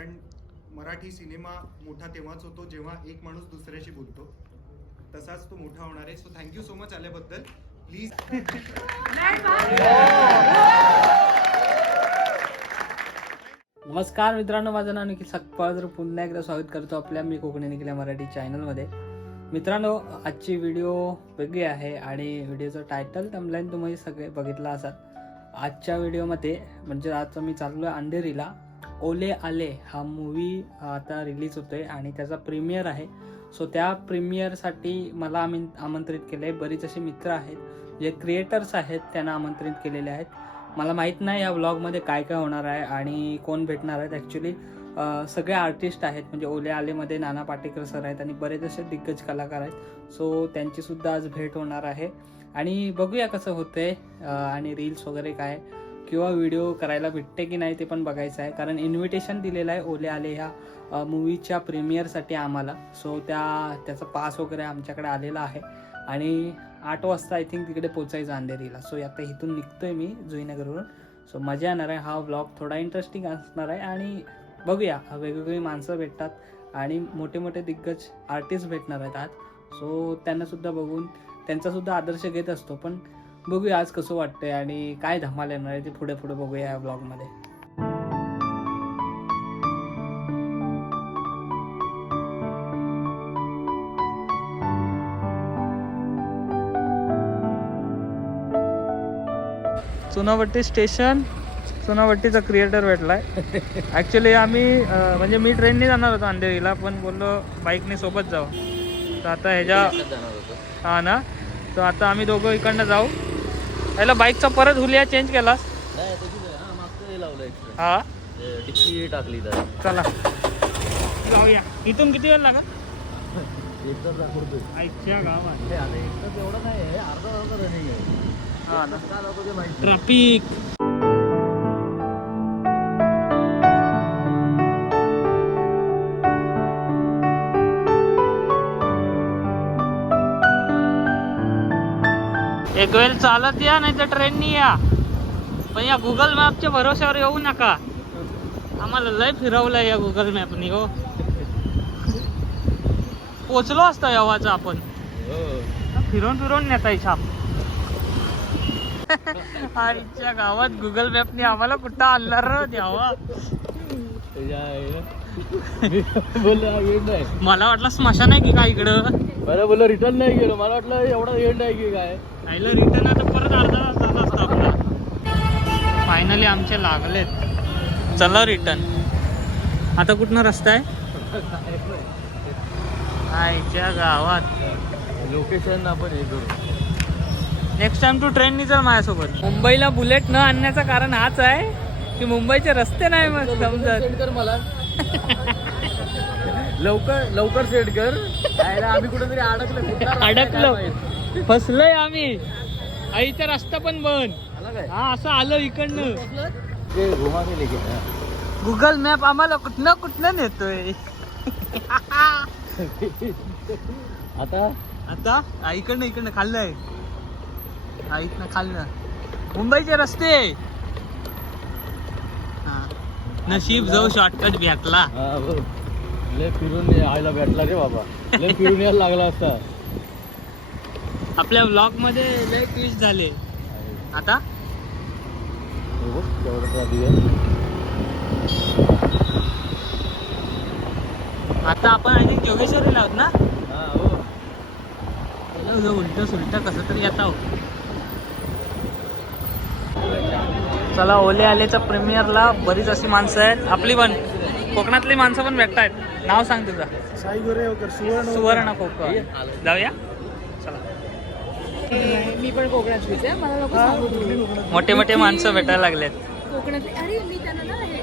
कारण मराठी सिनेमा मोठा तेव्हाच होतो जेव्हा एक माणूस दुसऱ्याशी बोलतो. तसाच तो मोठा होणार आहे. So thank you so much आल्याबद्दल. प्लीज नमस्कार मित्रांनो माझं नाव निखिल सकपाळ. पुन्हा एकदा स्वागत करतो आपल्या मी कोकणी निखिल्या मराठी चॅनलमध्ये मित्रांनो आजची व्हिडिओ वेगळी आहे आणि व्हिडिओचं टायटल तमलाईन तुम्ही सगळे बघितला असाल. आजच्या व्हिडिओमध्ये म्हणजे आज मी चाललो आहे अंधेरीला. ओले आले हा मूवी आता रिलीज होतो आहे आणि त्याचा प्रीमियर आहे. सो त्या प्रीमियरसाठी मला आम्ही आमंत्रित केलं आहे बरीच असे मित्र आहेत. जे क्रिएटर्स आहेत त्यांना आमंत्रित केलेले आहेत. मला माहीत नाही या व्लॉगमध्ये काय काय होणार आहे आणि कोण भेटणार आहेत. ॲक्च्युली सगळे आर्टिस्ट आहेत. म्हणजे ओले आलेमध्ये नाना पाटेकर सर आहेत आणि बरेच असे दिग्गज कलाकार आहेत. सो त्यांचीसुद्धा आज भेट होणार आहे. आणि बघूया कसं होतंय आहे आणि रील्स वगैरे काय. किंवा व्हिडिओ करायला भेटते की नाही ते पण बघायचं आहे. कारण इन्व्हिटेशन दिलेलं आहे ओले आले ह्या मूवीच्या प्रीमियरसाठी आम्हाला. सो त्या त्याचा पास वगैरे आमच्याकडे आलेला आहे. आणि आठ वाजता आय थिंक तिकडे पोचायचं अंधेरीला. सो आता इथून निघतोय मी जुईनगरवरून. सो मजा येणार आहे. हा व्लॉग थोडा इंटरेस्टिंग असणार आहे. आणि बघूया. वेगवेगळी माणसं भेटतात. आणि मोठे मोठे दिग्गज आर्टिस्ट भेटणार आहेत आज. सो त्यांनासुद्धा बघून त्यांचासुद्धा आदर्श घेत असतो. पण बघूया आज कसं वाटतंय आणि काय धमाल येणार आहे ते पुढे पुढे बघूया या ब्लॉगमध्ये चुनावट्टी स्टेशन चुनावट्टीचा क्रिएटर भेटलाय. ॲक्च्युली आम्ही म्हणजे मी ट्रेनने जाणार होतो अंधेरीला पण बोललो बाईकने सोबत जाऊ. तर आता ह्याच्या हा ना? तर आता आम्ही दोघं इकडनं जाऊ. ह्याला बाईकचा परत हुलिया चेंज केलास हा टाकली तर चला. जाऊया. इथून किती वेळ लागा आईच्या गावात. एवढं नाही अर्धा रनिंग आहे. हा ना. ट्रॅफिक एक वेळ चालत या नाही तर ट्रेननी या. पण या गुगल मॅपच्या भरोश्यावर येऊ नका. आम्हाला लय फिरवलंय या गुगल मॅपनी हो. पोचलो असतो येवाचा आपण. फिरवून फिरवून नेताय छाप. आईच्या गावात गुगल मॅपने आम्हाला कुठं आणणार द्यावा मला वाटलं स्मशान आहे की काय इकडं? बरं बोललो रिटर्न नाही गेलो. मला वाटलं एवढा एंड आहे की काय? आईला रिटर्न आता परत अर्धा झाला असता आपला. फायनली आमचे लागलेत. चला रिटर्न आता कुठनं रस्ता आहे? आईच्या गावात. लोकेशन आपण हे करू. नेक्स्ट टाइम तू ट्रेननी चल माझ्यासोबत. मुंबईला बुलेट न आणण्याचं कारण हाच आहे की मुंबईचे रस्ते नाही मग समजत. मला. लवकर लवकर सेंड कर. आम्ही कुठेतरी अडकलो. कुठला रस्ता आहे काय अडकलो माहीत. फसलोय आम्ही. आईचा रस्ता पण बंद. आला काय? हा असं आलं इकडनं. ते घुमा के लेके. गुगल मॅप आम्हाला कुठनं कुठनं नेतोय. आता? आता? हा, इकडनं इकडनं खाल्लं आहे. हा इथनं खाल्लं मुंबईचे रस्ते. हा. नशीब जाऊ शॉर्टकट भेटला. हा. लय फिरून आयला भेटला रे बाबा. लय फिरून यायला लागला असता आपल्या ब्लॉगमध्ये लय ट्विस्ट झाले. आता? हे. आता आपण आणि जोगेश्वरीला आहोत ना? हा, हो. उलट सुलट कसं तरी येत आहोत चला ओले आलेच्या प्रीमियरला बरीच अशी माणसं आहेत. आपली पण. कोकणातली माणसं पण भेटत आहेत नाव सांग तुझं. साई गोरेवकर सुवर्ण सुवर्ण कोकण. जाऊया. चला. मी पण कोकणातलीच आहे. मला नको सांगू. तुम्ही मोठे मोठे माणसं भेटायला लागलेत. कोकणातली. अरे मी त्यांना ना हे-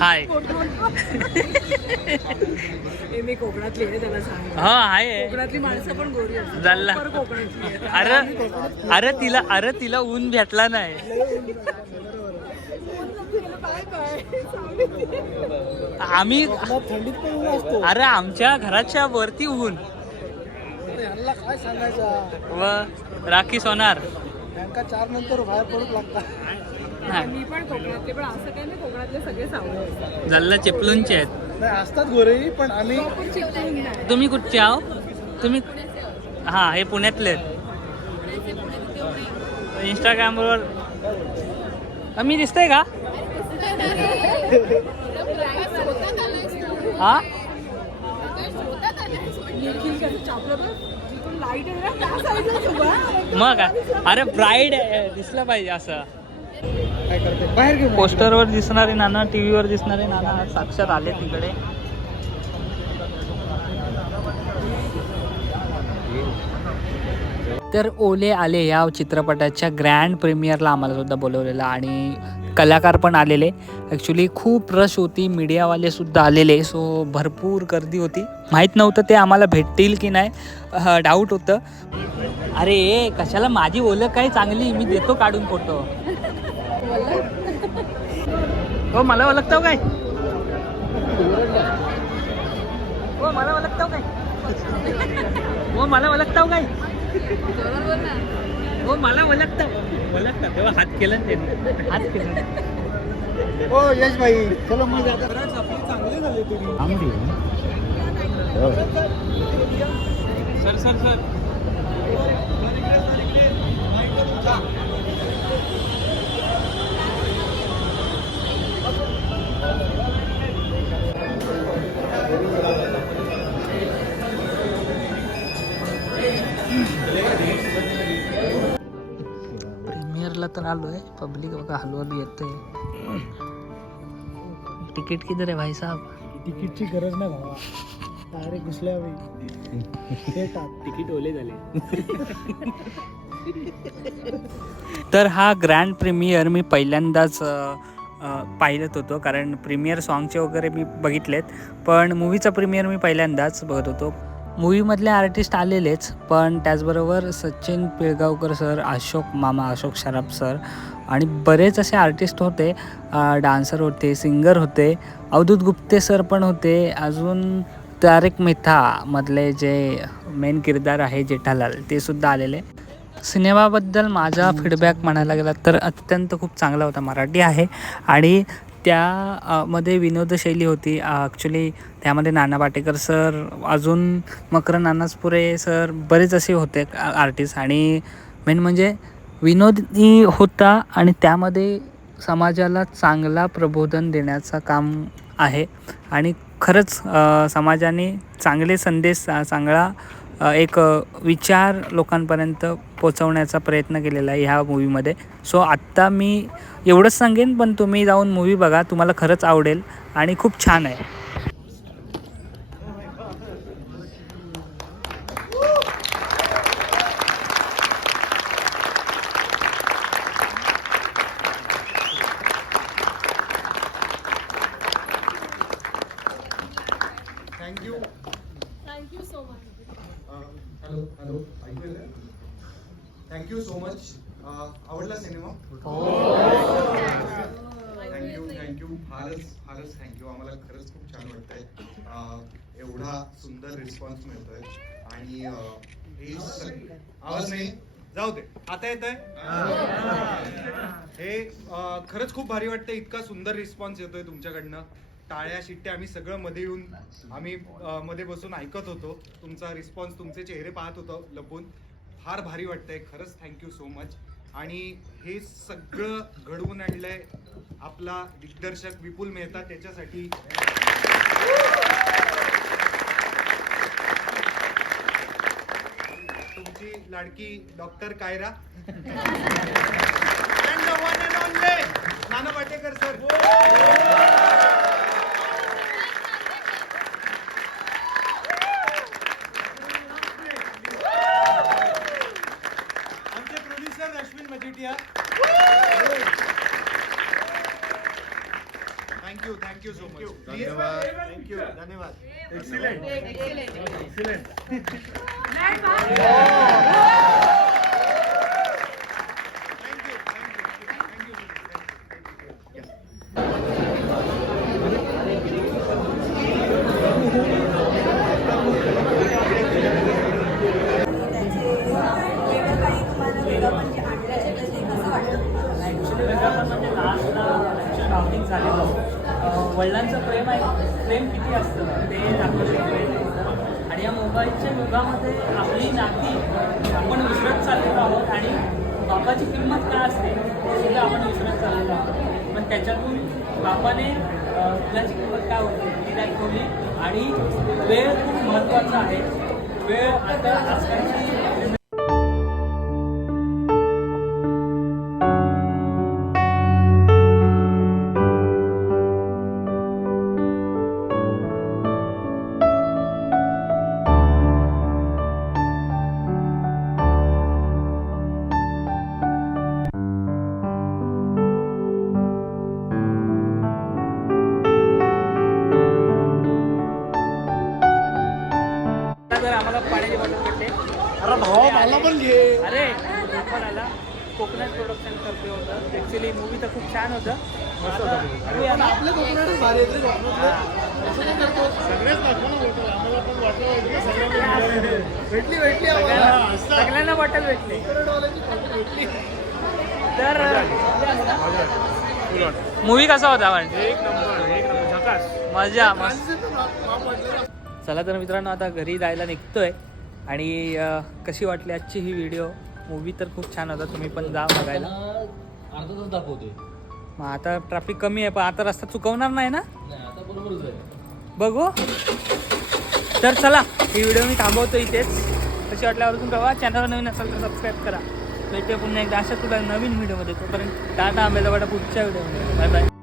हाय. हे मी कोकणातली आहे त्याला सांग हा हाय कोकणातली माणसं पण गोरी असतात झाला. Proper कोकणातली आहेत. अरे अरे तिला अरे तिला ऊन भेटला नाही. आम्ही थंडीत पण ऊन असतो. अरे आमच्या घराच्या वरती ऊन. काय सांगायचं? व राखी सोनार. बँका चार नंतर बाहेर पडूच लागतात. मी पण कोकणातले पण असं काही नाही कोकणातले सगळे सावळे असतात जल्ला चिपलूणचे आहेत. नाही असतात गोरेही पण आम्ही. तुम्ही कुठचे आहो? तुम्ही हा हे पुण्यातले इंस्टाग्रामवर मी दिसतंय का? हा? आहे मग अरे ब्राईड दिसलं पाहिजे असं. बाहेर पोस्टरवर दिसणारे नाना टीव्हीवर दिसणारे नाना साक्षात आले तिकडे तर ओले आले या चित्रपटाच्या ग्रँड प्रीमियरला आम्हाला सुद्धा बोलवलेलं आणि कलाकार पण आलेले. ॲक्च्युली खूप रश होती. मीडियावालेसुद्धा आलेले. सो भरपूर गर्दी होती. माहीत नव्हतं ते आम्हाला भेटतील की नाही. डाऊट होतं. अरे ए, कशाला माझी ओळख काय चांगली? मी देतो काढून फोटो. हो मला ओळखतो काय? हो मला ओळखतो काय? हो मला ओळखतो काय? हो मला ओळखतो. ओळखता. तेव्हा हात केला ना त्यांनी. हात केला. हो यश भाई चलो मग आता. आपली चांगली झाली तुम्ही. Sir sir sir. तर आलोय पब्लिक बघा हलवली येते तिकीट किधर आहे भाई साहब? तिकीटची गरज नाही भावा. डायरेक्ट घुसल्या हे तिकीट ओले झाले. तर हा ग्रँड प्रीमियर मी पहिल्यांदाच पाहिलत होतो. कारण प्रीमियर सॉन्गचे वगैरे मी बघितलेत. पण मूवीचा प्रीमियर मी पहिल्यांदाच बघत होतो. मूवीमधले आर्टिस्ट आलेलेच पण त्याचबरोबर सचिन पिळगावकर सर अशोक मामा अशोक शराफ सर आणि बरेच असे आर्टिस्ट होते. डान्सर होते सिंगर होते अवधूत गुप्ते सर पण होते. अजून तारेक मेहता मधले जे मेन किरदार आहे जेठालाल ते सुद्धा आलेले. सिनेमाबद्दल माझा फीडबॅक म्हणायला गेला तर अत्यंत खूप चांगला होता मराठी आहे. आणि त्यामध्ये विनोदशैली होती. ॲक्च्युली त्यामध्ये नाना पाटेकर सर अजून मकर नानासपुरे सर बरेच असे होते आर्टिस्ट आणि मेन म्हणजे विनोदी होता आणि त्यामध्ये समाजाला चांगला प्रबोधन देण्याचं काम आहे. आणि खरंच समाजाने चांगले संदेश चांगला एक विचार लोकांपर्यंत पोचवण्याचा प्रयत्न केलेला आहे ह्या मूवीमध्ये सो आत्ता मी एवढंच सांगेन पण तुम्ही जाऊन मूवी बघा तुम्हाला खरंच आवडेल आणि खूप छान आहे. Thank you so much hello hello ऐकू येतंय थँक्यू सो मच आवडला cinema thank you thank you फारच फारच थँक्यू आम्हाला खरंच खूप छान वाटतंय. अं, एवढा सुंदर रिस्पॉन्स मिळतोय. आणि अं, हे आवाज नाही? जाऊ दे. आता येत हे अं, खरंच खूप भारी वाटतं इतका सुंदर रिस्पॉन्स येतोय तुमच्याकडनं. टाळ्या शिट्ट्या आम्ही सगळं मध्ये येऊन आम्ही मध्ये बसून ऐकत होतो. तुमचा रिस्पॉन्स तुमचे चेहरे पाहत होतो लपून. फार भारी वाटतंय. खरंच थँक्यू सो मच आणि हे सगळं घडवून आणलंय आपला दिग्दर्शक विपुल मेहता त्याच्यासाठी. तुमची लाडकी doctor Kaira. Nana Patekar sir Ashwin Majithia thank you thank you so much धन्यवाद थँक्यू धन्यवाद एक्सिलेंट थँक्यू जगामध्ये आपली नाती आपण विसरत चाललेलो आहोत आणि बापाची किंमत काय असते ते सुद्धा आपण विसरत चाललेलो आहोत. पण त्याच्यातून बापाने अं, मुलाची किंमत काय होती? ती दाखवली आणि वेळ खूप महत्त्वाचा आहे. वेळ आता आजकालची अरे भावा मला पण घे. अरे आला कोकणात प्रोडक्शन करते होतं. ॲक्च्युली मूवी तर खूप छान होतं. कोकणातच भारी सगळेच दाखव ना आम्हाला पण वाटलं भेटली भेटली सगळ्यांना बॉटल भेटले. तर मूवी कसा होता पण एक नंबर एक नंबर. झकास. मजा मस्त. चला तर मित्रांनो आता घरी जायला निघतोय. आणि कशी वाटली आजची ही व्हिडिओ मूवी तर खूप छान होता तुम्ही पण जा बघायला. अर्धा तास दाखवते मग आता ट्रॅफिक कमी आहे पण आता रस्ता चुकवणार नाही ना? नाही आता बरोबरच आहे. बघू. तर चला ही व्हिडिओ मी थांबवतो इथेच. कशी वाटल्यावर अजून कळवा चॅनलवर नवीन असेल तर सबस्क्राईब करा. भेटूया पुन्हा एकदा. अशा तुला नवीन व्हिडिओमध्ये तोपर्यंत टाटा आंबेला वाटा पुढच्या व्हिडिओमध्ये बाय बाय